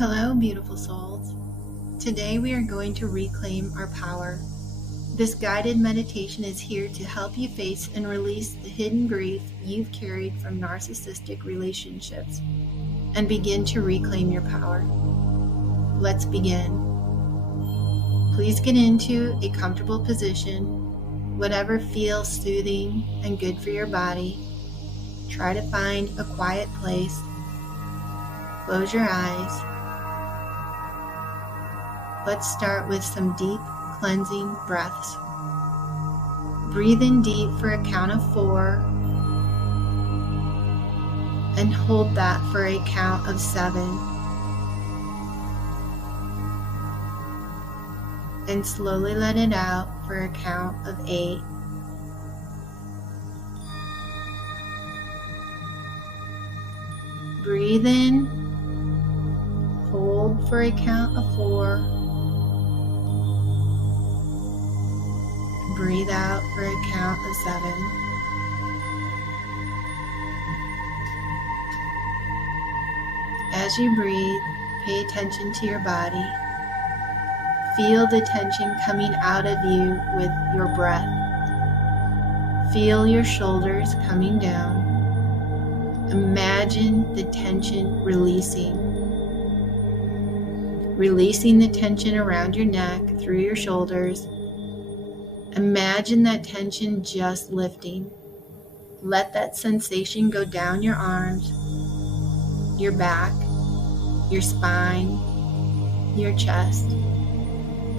Hello, beautiful souls. Today we are going to reclaim our power. This guided meditation is here to help you face and release the hidden grief you've carried from narcissistic relationships and begin to reclaim your power. Let's begin. Please get into a comfortable position, whatever feels soothing and good for your body. Try to find a quiet place. Close your eyes. Let's start with some deep cleansing breaths. Breathe in deep for a count of 4 and hold that for a count of 7. And slowly let it out for a count of 8. Breathe in, hold for a count of 4. Breathe out for a count of 7. As you breathe, pay attention to your body. Feel the tension coming out of you with your breath. Feel your shoulders coming down. Imagine the tension releasing. Releasing the tension around your neck, through your shoulders. Imagine that tension just lifting. Let that sensation go down your arms, your back, your spine, your chest.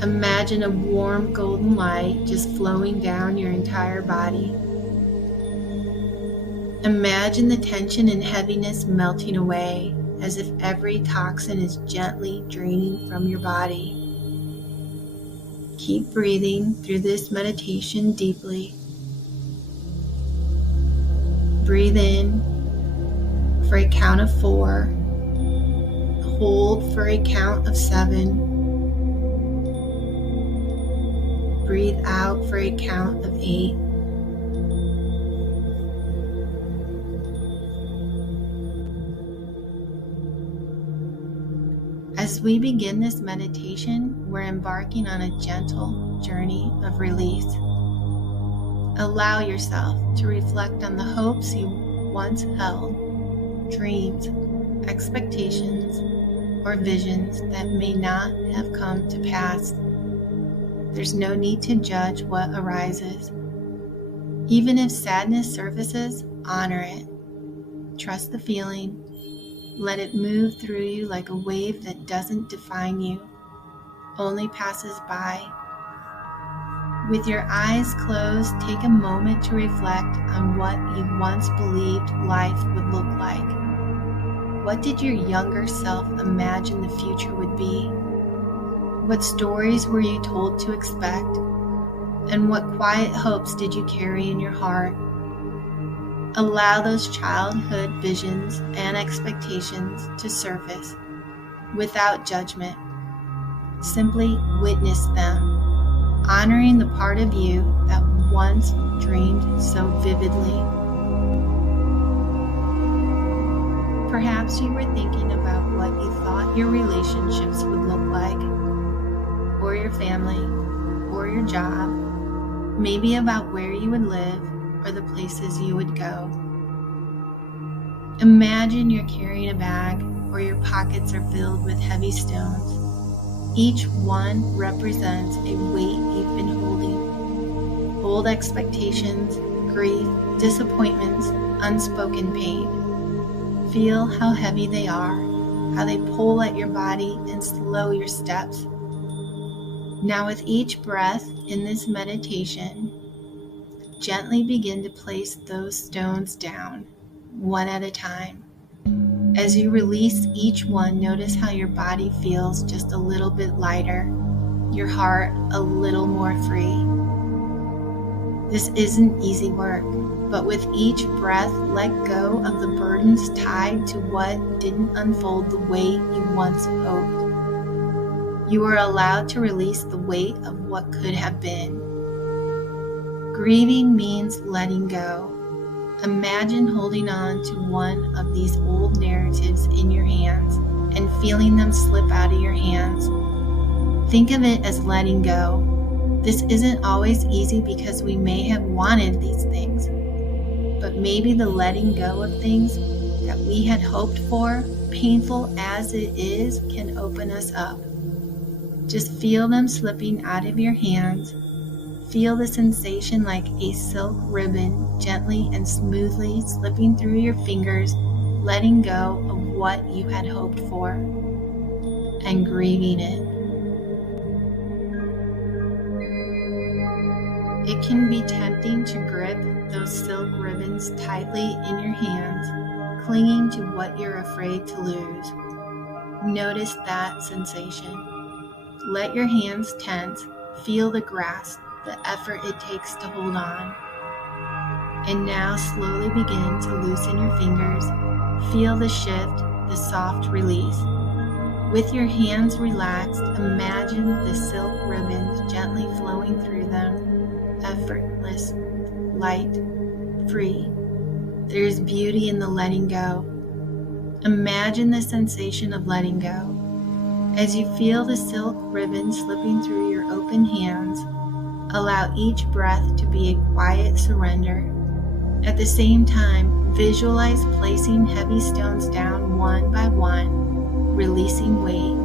Imagine a warm golden light just flowing down your entire body. Imagine the tension and heaviness melting away as if every toxin is gently draining from your body. Keep breathing through this meditation deeply. Breathe in for a count of 4. Hold for a count of 7. Breathe out for a count of 8. As we begin this meditation, we're embarking on a gentle journey of release. Allow yourself to reflect on the hopes you once held, dreams, expectations, or visions that may not have come to pass. There's no need to judge what arises. Even if sadness surfaces, honor it. Trust the feeling. Let it move through you like a wave that doesn't define you, only passes by. With your eyes closed, take a moment to reflect on what you once believed life would look like. What did your younger self imagine the future would be? What stories were you told to expect? And what quiet hopes did you carry in your heart? Allow those childhood visions and expectations to surface without judgment. Simply witness them, honoring the part of you that once dreamed so vividly. Perhaps you were thinking about what you thought your relationships would look like, or your family, or your job, maybe about where you would live, or the places you would go. Imagine you're carrying a bag or your pockets are filled with heavy stones. Each one represents a weight you've been holding. Old expectations, grief, disappointments, unspoken pain. Feel how heavy they are, how they pull at your body and slow your steps. Now with each breath in this meditation, gently begin to place those stones down, one at a time. As you release each one, notice how your body feels just a little bit lighter, your heart a little more free. This isn't easy work, but with each breath, let go of the burdens tied to what didn't unfold the way you once hoped. You are allowed to release the weight of what could have been. Grieving means letting go. Imagine holding on to one of these old narratives in your hands, and feeling them slip out of your hands. Think of it as letting go. This isn't always easy because we may have wanted these things, but maybe the letting go of things that we had hoped for, painful as it is, can open us up. Just feel them slipping out of your hands. Feel the sensation like a silk ribbon gently and smoothly slipping through your fingers, letting go of what you had hoped for and grieving it. It can be tempting to grip those silk ribbons tightly in your hands, clinging to what you're afraid to lose. Notice that sensation. Let your hands tense. Feel the grasp, the effort it takes to hold on. And now slowly begin to loosen your fingers. Feel the shift, the soft release. With your hands relaxed, imagine the silk ribbons gently flowing through them, effortless, light, free. There is beauty in the letting go. Imagine the sensation of letting go. As you feel the silk ribbon slipping through your open hands, allow each breath to be a quiet surrender. At the same time, visualize placing heavy stones down one by one, releasing weight,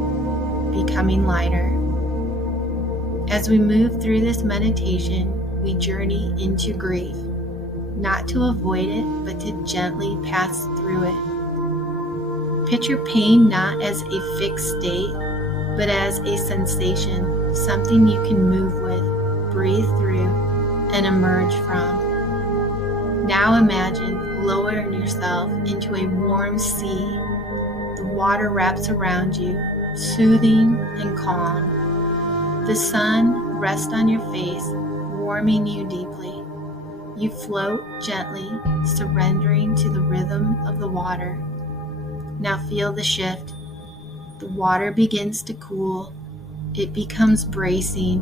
becoming lighter. As we move through this meditation, we journey into grief, not to avoid it, but to gently pass through it. Picture pain not as a fixed state, but as a sensation, something you can move with, breathe through, and emerge from. Now imagine lowering yourself into a warm sea. The water wraps around you, soothing and calm. The sun rests on your face, warming you deeply. You float gently, surrendering to the rhythm of the water. Now feel the shift. The water begins to cool. It becomes bracing.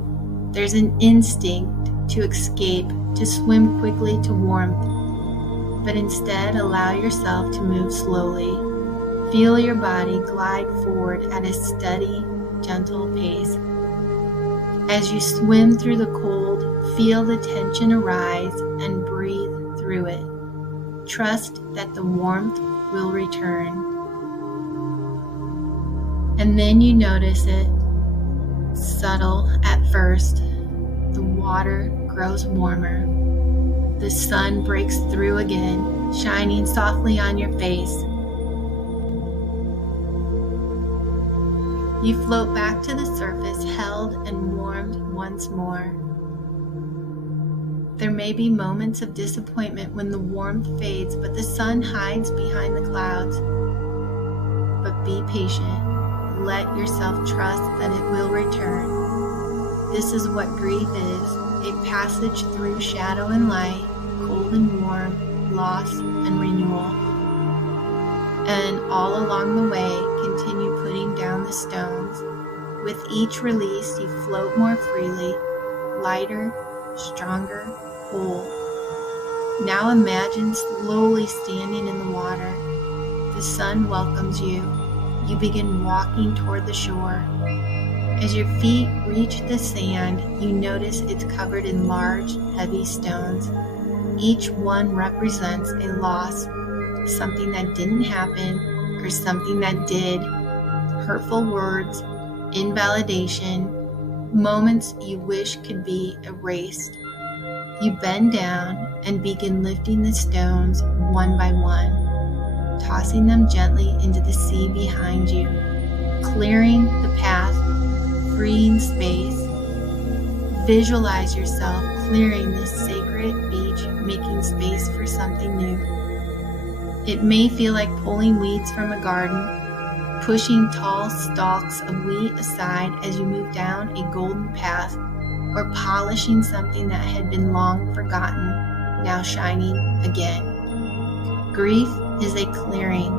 There's an instinct to escape, to swim quickly to warmth. But instead, allow yourself to move slowly. Feel your body glide forward at a steady, gentle pace. As you swim through the cold, feel the tension arise and breathe through it. Trust that the warmth will return. And then you notice it, subtle at first. The water grows warmer. The sun breaks through again, shining softly on your face. You float back to the surface, held and warmed once more. There may be moments of disappointment when the warmth fades, but the sun hides behind the clouds. But be patient. Let yourself trust that it will return. This is what grief is, a passage through shadow and light, cold and warm, loss and renewal. And all along the way, continue putting down the stones. With each release, you float more freely, lighter, stronger, whole. Now imagine slowly standing in the water. The sun welcomes you. You begin walking toward the shore. As your feet reach the sand, you notice it's covered in large, heavy stones. Each one represents a loss, something that didn't happen or something that did, hurtful words, invalidation, moments you wish could be erased. You bend down and begin lifting the stones one by one, tossing them gently into the sea behind you, clearing the path, freeing space. Visualize yourself clearing this sacred beach, making space for something new. It may feel like pulling weeds from a garden, pushing tall stalks of wheat aside as you move down a golden path, or polishing something that had been long forgotten, now shining again. Grief is a clearing.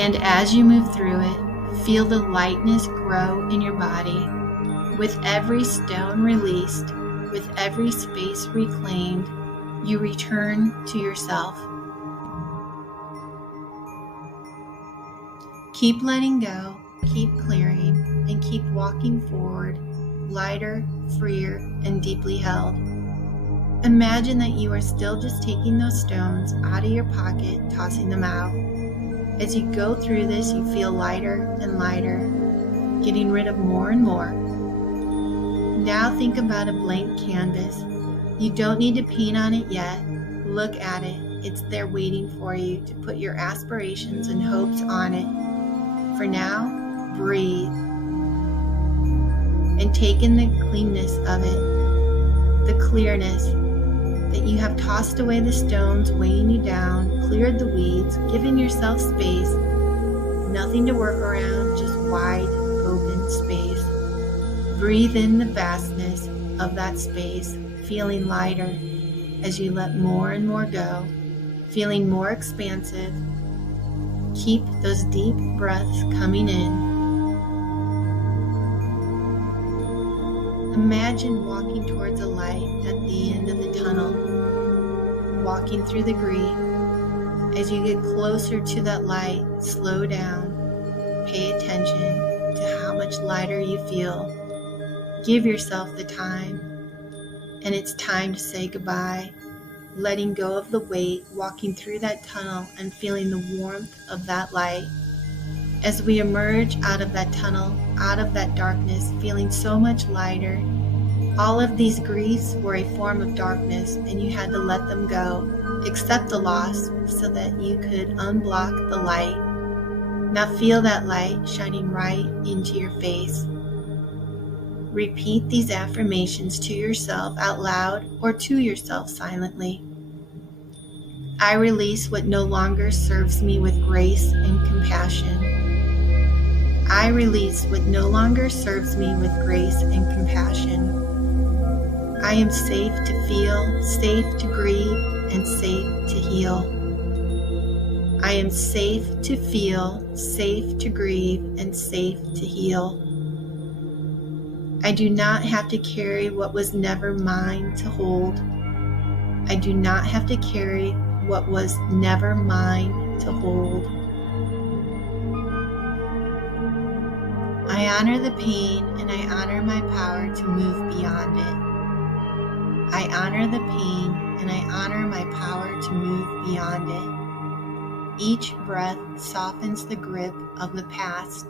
And as you move through it, feel the lightness grow in your body. With every stone released, with every space reclaimed, you return to yourself. Keep letting go, keep clearing, and keep walking forward, lighter, freer, and deeply held. Imagine that you are still just taking those stones out of your pocket, tossing them out. As you go through this, you feel lighter and lighter, getting rid of more and more. Now think about a blank canvas. You don't need to paint on it yet. Look at it. It's there waiting for you to put your aspirations and hopes on it. For now, breathe and take in the cleanness of it, the clearness that you have tossed away the stones weighing you down, cleared the weeds, given yourself space, nothing to work around, just wide open space. Breathe in the vastness of that space, feeling lighter as you let more and more go, feeling more expansive. Keep those deep breaths coming in. Imagine walking towards a light at the end of the tunnel, walking through the grief. As you get closer to that light, slow down, pay attention to how much lighter you feel. Give yourself the time, and it's time to say goodbye, letting go of the weight, walking through that tunnel and feeling the warmth of that light. As we emerge out of that tunnel, out of that darkness, feeling so much lighter. All of these griefs were a form of darkness, and you had to let them go, accept the loss so that you could unblock the light. Now feel that light shining right into your face. Repeat these affirmations to yourself out loud or to yourself silently. I release what no longer serves me with grace and compassion. I release what no longer serves me with grace and compassion. I am safe to feel, safe to grieve, and safe to heal. I am safe to feel, safe to grieve, and safe to heal. I do not have to carry what was never mine to hold. I do not have to carry what was never mine to hold. I honor the pain and I honor my power to move beyond it. I honor the pain and I honor my power to move beyond it. Each breath softens the grip of the past.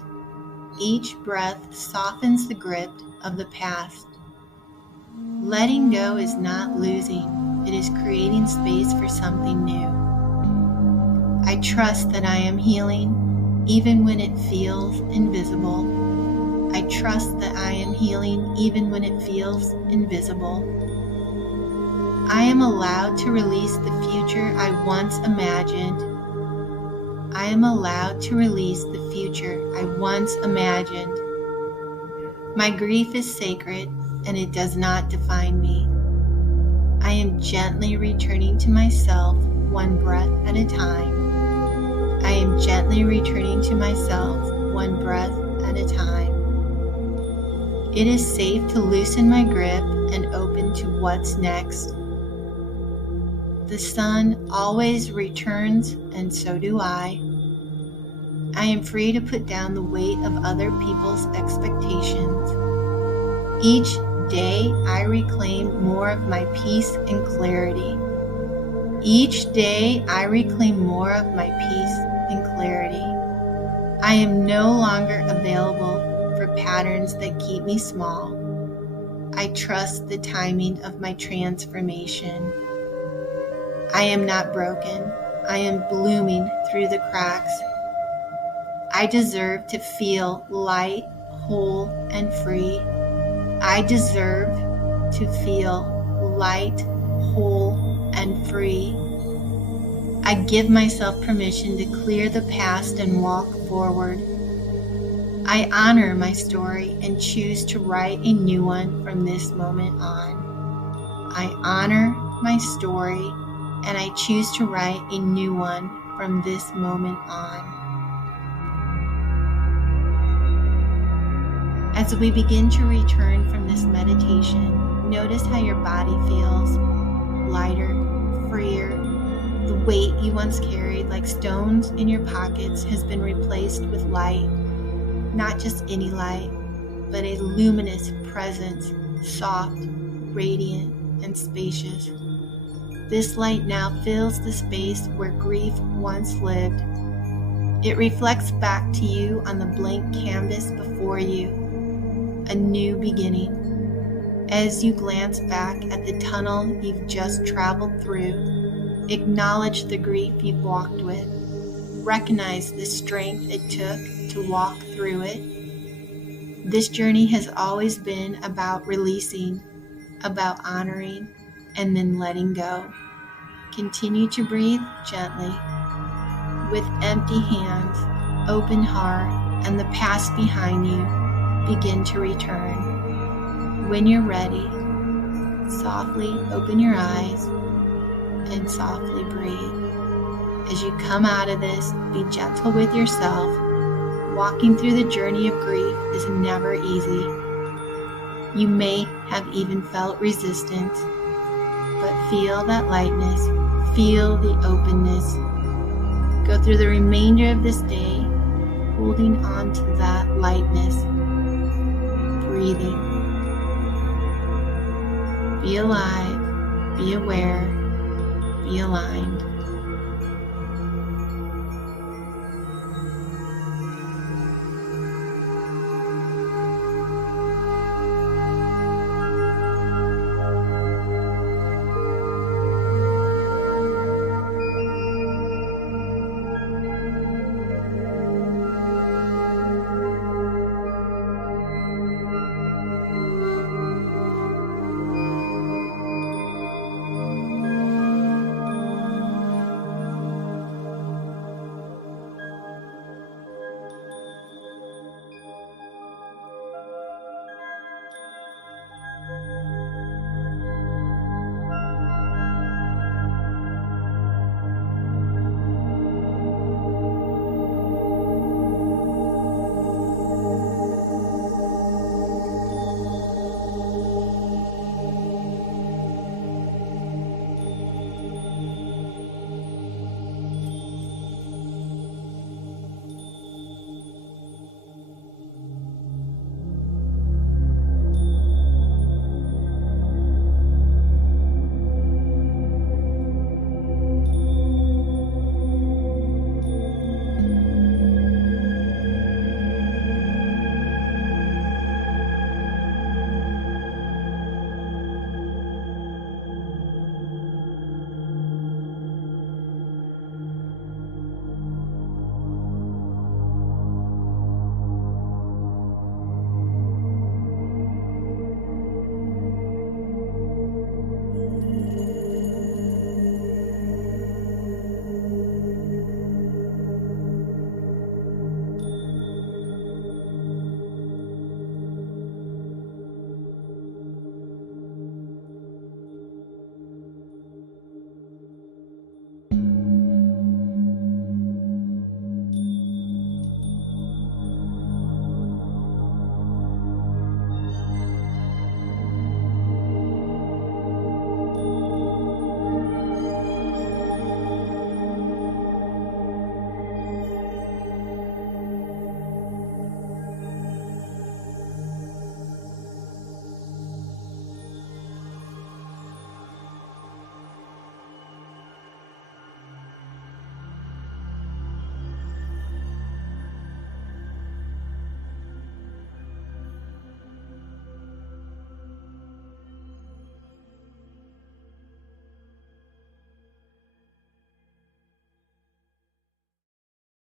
Each breath softens the grip of the past. Letting go is not losing, it is creating space for something new. I trust that I am healing even when it feels invisible. I trust that I am healing even when it feels invisible. I am allowed to release the future I once imagined. I am allowed to release the future I once imagined. My grief is sacred and it does not define me. I am gently returning to myself one breath at a time. I am gently returning to myself one breath at a time. It is safe to loosen my grip and open to what's next. The sun always returns, and so do I. I am free to put down the weight of other people's expectations. Each day, I reclaim more of my peace and clarity. Each day, I reclaim more of my peace and clarity. I am no longer available for patterns that keep me small. I trust the timing of my transformation. I am not broken. I am blooming through the cracks. I deserve to feel light, whole, and free. I deserve to feel light, whole, and free. I give myself permission to clear the past and walk forward. I honor my story and choose to write a new one from this moment on. I honor my story and I choose to write a new one from this moment on. As we begin to return from this meditation, notice how your body feels lighter, freer, The weight you once carried like stones in your pockets has been replaced with light. Not just any light, but a luminous presence, soft, radiant, and spacious. This light now fills the space where grief once lived. It reflects back to you on the blank canvas before you, a new beginning. As you glance back at the tunnel you've just traveled through, acknowledge the grief you've walked with. Recognize the strength it took to walk through it. This journey has always been about releasing, about honoring, and then letting go. Continue to breathe gently. With empty hands, open heart, and the past behind you, begin to return. When you're ready, softly open your eyes and softly breathe. As you come out of this, be gentle with yourself. Walking through the journey of grief is never easy. You may have even felt resistance, but feel that lightness, feel the openness. Go through the remainder of this day, holding on to that lightness, breathing. Be alive, be aware, be aligned.